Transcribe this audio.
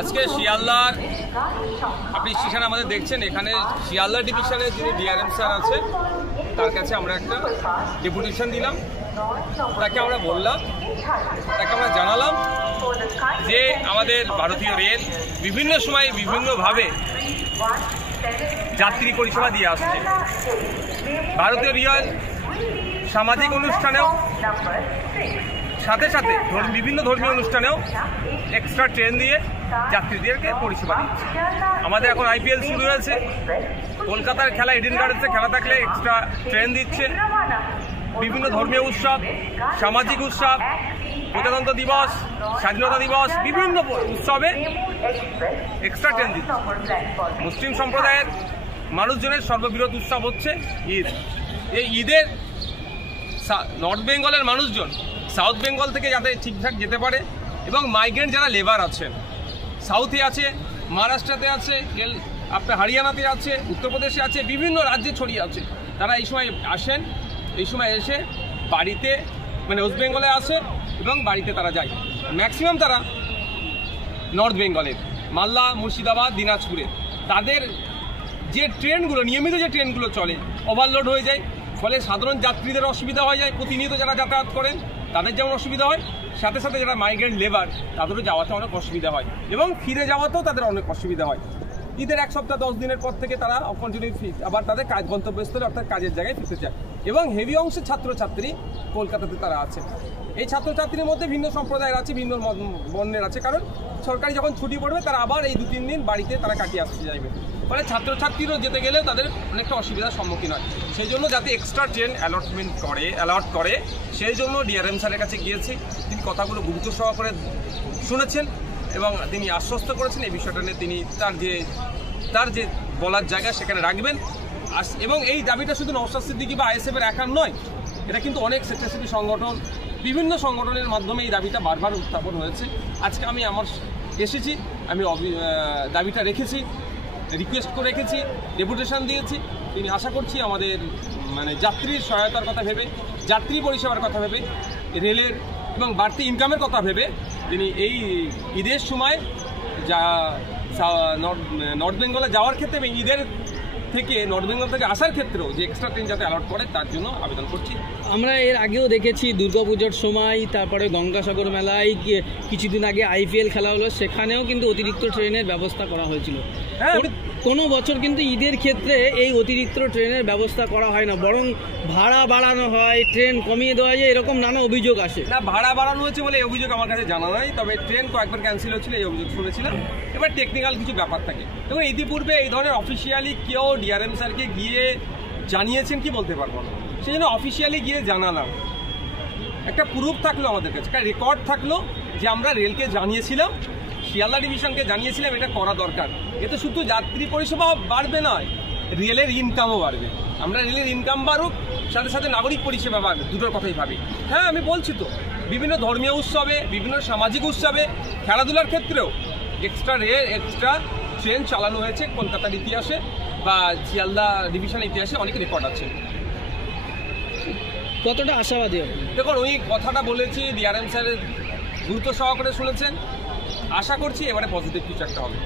আজকে শিয়ালদা আপনি স্টেশনে আমাদের দেখছেন, এখানে শিয়ালদা ডিভিশনের যিনি ডিআরএম স্যার আছে তার কাছে আমরা একটা ডেপুটেশন দিলাম। তাকে আমরা বললাম, তাকে আমরা জানালাম যে আমাদের ভারতীয় রেল বিভিন্ন সময় বিভিন্নভাবে যাত্রী পরিষেবা দিয়ে আসছে। ভারতীয় রেল সামাজিক অনুষ্ঠানেও সাথে সাথে বিভিন্ন ধর্মীয় অনুষ্ঠানেও এক্সট্রা ট্রেন দিয়ে যাত্রীদেরকে পরিষেবা দিচ্ছে। আমাদের এখন আইপিএল শুরু হয়েছে, কলকাতার খেলা ইডেন গার্ডেন্সে খেলা থাকলে এক্সট্রা ট্রেন দিচ্ছে। বিভিন্ন ধর্মীয় উৎসব, সামাজিক উৎসব, প্রজাতন্ত্র দিবস, স্বাধীনতা দিবস, বিভিন্ন উৎসবে এক্সট্রা ট্রেন দিচ্ছে। মুসলিম সম্প্রদায়ের মানুষজনের সর্ববৃহৎ উৎসব হচ্ছে ঈদ। এই ঈদের নর্থ বেঙ্গলের মানুষজন সাউথ বেঙ্গল থেকে যাতে ঠিকঠাক যেতে পারে, এবং মাইগ্রেন্ট যারা লেবার আছেন, সাউথে আছে, মহারাষ্ট্রতে আছে, আপনার হরিয়ানাতে আছে, উত্তরপ্রদেশে আছে, বিভিন্ন রাজ্যে ছড়িয়ে আছে, তারা এই সময় আসেন। এই সময় এসে বাড়িতে মানে ওয়েস্ট বেঙ্গলে আসে এবং বাড়িতে তারা যায়। ম্যাক্সিমাম তারা নর্থ বেঙ্গলের, মালদা, মুর্শিদাবাদ, দিনাজপুরে। তাদের যে ট্রেনগুলো নিয়মিত যে ট্রেনগুলো চলে ওভারলোড হয়ে যায়, ফলে সাধারণ যাত্রীদের অসুবিধা হয়ে যায়। প্রতিনিয়ত যারা যাতায়াত করেন তাদের যেমন অসুবিধা হয়, সাথে সাথে যারা মাইগ্রেন্ট লেবার তাদেরও যাওয়াতে অনেক অসুবিধা হয়, এবং ফিরে যাওয়াতেও তাদের অনেক অসুবিধা হয়। ঈদের 1 সপ্তাহ 10 দিনের পর থেকে তারা কন্টিনিউ আবার তাদের গন্তব্যস্থলে অর্থাৎ কাজের জায়গায় ফিরতে চায়। এবং হেভি অংশের ছাত্রছাত্রী কলকাতাতে তারা আছে। এই ছাত্রছাত্রীর মধ্যে ভিন্ন সম্প্রদায়ের আছে, ভিন্ন বর্ণের আছে, কারণ সরকারি যখন ছুটি পড়বে তারা আবার এই 2-3 দিন বাড়িতে তারা কাটিয়ে আসতে চাইবে। ফলে ছাত্রছাত্রীরও যেতে গেলেও তাদের অনেকটা অসুবিধার সম্মুখীন হয়। সেই জন্য যাতে এক্সট্রা ট্রেন অ্যালট করে সেই জন্য ডিআরএম স্যারের কাছে গিয়েছি। তিনি কথাগুলো গুরুত্ব সহকারে শুনেছেন এবং তিনি আশ্বস্ত করেছেন এই বিষয়টা নিয়ে তিনি তার যে বলার জায়গা সেখানে রাখবেন। এবং এই দাবিটা শুধু নওশাদ সিদ্দিকী বা আইএসএফের একার নয়, এটা কিন্তু অনেক স্বেচ্ছাসেবী সংগঠন, বিভিন্ন সংগঠনের মাধ্যমে এই দাবিটা বারবার উত্থাপন হয়েছে। আজকে আমি এসেছি, আমি দাবিটা রেখেছি, রিকোয়েস্ট করে রেখেছি, ডেপুটেশন দিয়েছি। তিনি আশা করছি আমাদের মানে যাত্রীর সহায়তার কথা ভেবে, যাত্রী পরিষেবার কথা ভেবে, রেলের এবং বাড়তি ইনকামের কথা ভেবে তিনি এই ঈদের সময় যা নর্থ বেঙ্গলে যাওয়ার ক্ষেত্রে এবং ঈদের থেকে নর্থ বেঙ্গল থেকে আসার ক্ষেত্রেও যে এক্সট্রা ট্রেন যাতে অ্যালট করে তার জন্য আবেদন করছি। আমরা এর আগেও দেখেছি দুর্গাপুজোর সময়, তারপরে গঙ্গাসাগর মেলায়, কিছুদিন আগে আইপিএল খেলা হলো, সেখানেও কিন্তু অতিরিক্ত ট্রেনের ব্যবস্থা করা হয়েছিল। কোনো বছর কিন্তু ঈদের ক্ষেত্রে এই অতিরিক্ত ট্রেনের ব্যবস্থা করা হয় না, বরং ভাড়া বাড়ানো হয়, ট্রেন কমিয়ে দেওয়া যায়, এরকম নানা অভিযোগ আসে। না, ভাড়া বাড়ানো হয়েছে বলে এই অভিযোগ আমার কাছে জানা নাই, তবে ট্রেন কয়েকবার ক্যান্সেল হয়েছিল এই অভিযোগ শুনেছিলাম। এবার টেকনিক্যাল কিছু ব্যাপার থাকে, এবং ইতিপূর্বে এই ধরনের অফিসিয়ালি কেউ ডিআরএম স্যারকে গিয়ে জানিয়েছেন কি বলতে পারবো না। সেই জন্য অফিসিয়ালি গিয়ে জানালাম, একটা প্রুফ থাকলো আমাদের কাছে, একটা রেকর্ড থাকলো যে আমরা রেলকে জানিয়েছিলাম, শিয়ালদা ডিভিশনকে জানিয়েছিলাম এটা করা দরকার। এতে শুধু যাত্রী পরিষেবা বাড়বে নয়, রেলের ইনকামও বাড়বে। আমরা রেলের ইনকাম বাড়ুক, সাথে সাথে নাগরিক পরিষেবা বাড়বে, দুটোর কথাই ভাবি। হ্যাঁ, আমি বলছি তো, বিভিন্ন ধর্মীয় উৎসবে, বিভিন্ন সামাজিক উৎসবে, খেলাধুলার ক্ষেত্রেও এক্সট্রা ট্রেন চালানো হয়েছে। কলকাতার ইতিহাসে বা শিয়ালদা ডিভিশনের ইতিহাসে অনেক রেকর্ড আছে। কতটা আশাবাদী? দেখুন, ওই কথাটা বলেছি, ডিআরএম স্যারের গুরুত্ব সহকারে শুনেছেন। আশা করছি এবারে পজিটিভ কিছু একটা হবে।